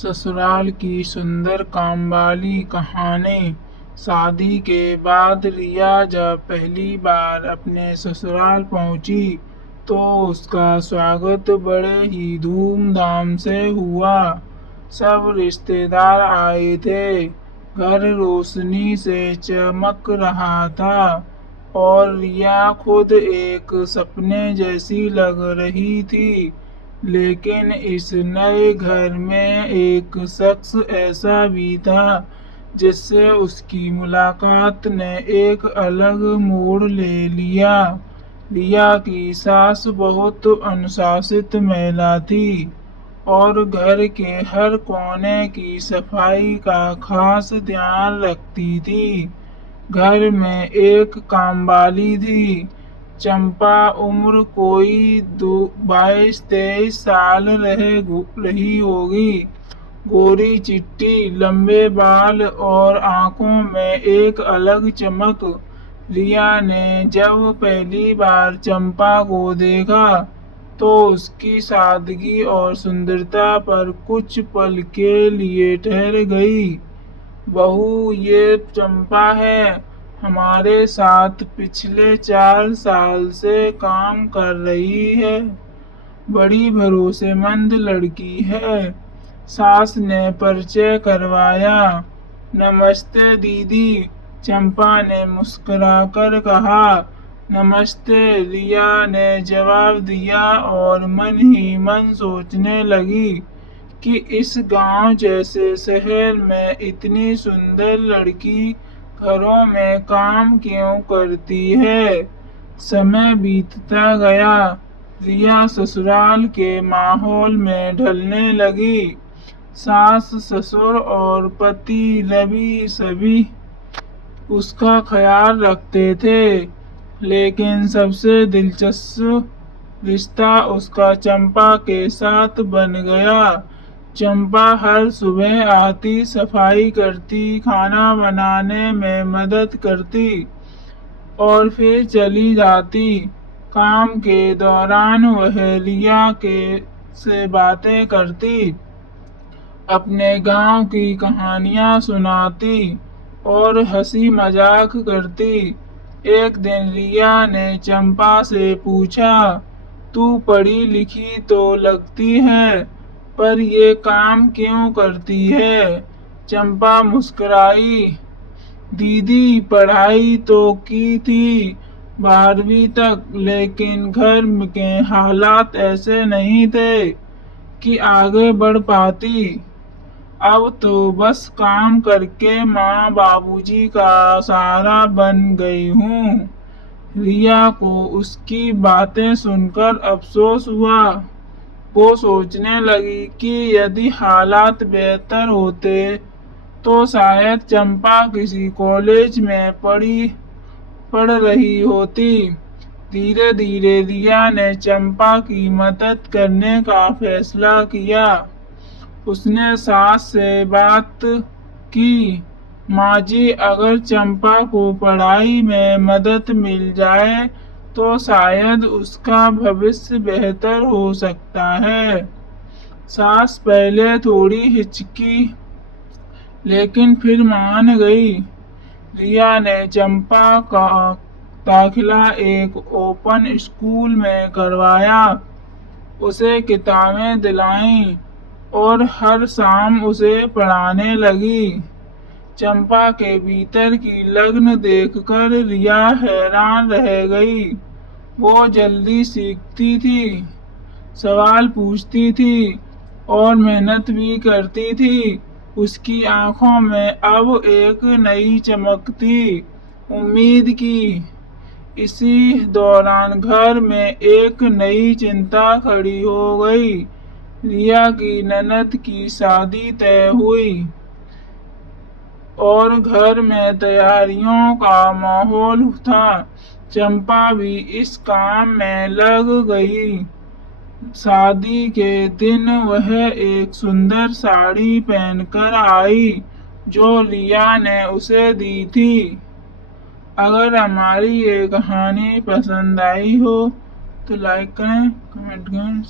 ससुराल की सुंदर कामवाली कहानी। शादी के बाद रिया जब पहली बार अपने ससुराल पहुंची तो उसका स्वागत बड़े ही धूमधाम से हुआ। सब रिश्तेदार आए थे, घर रोशनी से चमक रहा था और रिया खुद एक सपने जैसी लग रही थी। लेकिन इस नए घर में एक शख्स ऐसा भी था जिससे उसकी मुलाकात ने एक अलग मोड़ ले लिया। रिया की सास बहुत अनुशासित महिला थी और घर के हर कोने की सफाई का खास ध्यान रखती थी। घर में एक कामवाली थी, चंपा। उम्र कोई 22-23 साल रही होगी। गोरी चिट्टी, लंबे बाल और आंखों में एक अलग चमक। रिया ने जब पहली बार चंपा को देखा तो उसकी सादगी और सुंदरता पर कुछ पल के लिए ठहर गई। बहू, ये चंपा है, हमारे साथ पिछले 4 साल से काम कर रही है। बड़ी भरोसेमंद लड़की है, सास ने परिचय करवाया। नमस्ते दीदी, चंपा ने मुस्कुराकर कहा। नमस्ते, रिया ने जवाब दिया और मन ही मन सोचने लगी कि इस गांव जैसे शहर में इतनी सुंदर लड़की घरों में काम क्यों करती है। समय बीतता गया, रिया ससुराल के माहौल में ढलने लगी। सास, ससुर और पति रवि सभी उसका ख्याल रखते थे, लेकिन सबसे दिलचस्प रिश्ता उसका चंपा के साथ बन गया। चंपा हर सुबह आती, सफाई करती, खाना बनाने में मदद करती और फिर चली जाती। काम के दौरान वह रिया से बातें करती, अपने गांव की कहानियां सुनाती और हंसी मजाक करती। एक दिन रिया ने चंपा से पूछा, तू पढ़ी लिखी तो लगती है, पर ये काम क्यों करती है। चंपा मुस्कुराई, दीदी पढ़ाई तो की थी 12वीं तक, लेकिन घर के हालात ऐसे नहीं थे कि आगे बढ़ पाती। अब तो बस काम करके माँ बाबूजी का सहारा बन गई हूँ। रिया को उसकी बातें सुनकर अफसोस हुआ। वो सोचने लगी कि यदि हालात बेहतर होते तो शायद चंपा किसी कॉलेज में पढ़ रही होती। धीरे धीरे रिया ने चंपा की मदद करने का फैसला किया। उसने सास से बात की, माँ जी, अगर चंपा को पढ़ाई में मदद मिल जाए तो शायद उसका भविष्य बेहतर हो सकता है। सास पहले थोड़ी हिचकी, लेकिन फिर मान गई। रिया ने चंपा का दाखिला एक ओपन स्कूल में करवाया, उसे किताबें दिलाईं और हर शाम उसे पढ़ाने लगी। चंपा के भीतर की लगन देखकर रिया हैरान रह गई। वो जल्दी सीखती थी, सवाल पूछती थी और मेहनत भी करती थी। उसकी आंखों में अब एक नई चमक थी, उम्मीद की। इसी दौरान घर में एक नई चिंता खड़ी हो गई। रिया की ननद की शादी तय हुई और घर में तैयारियों का माहौल था। चंपा भी इस काम में लग गई। शादी के दिन वह एक सुंदर साड़ी पहनकर आई जो रिया ने उसे दी थी। अगर हमारी ये कहानी पसंद आई हो तो लाइक करें, कमेंट करें।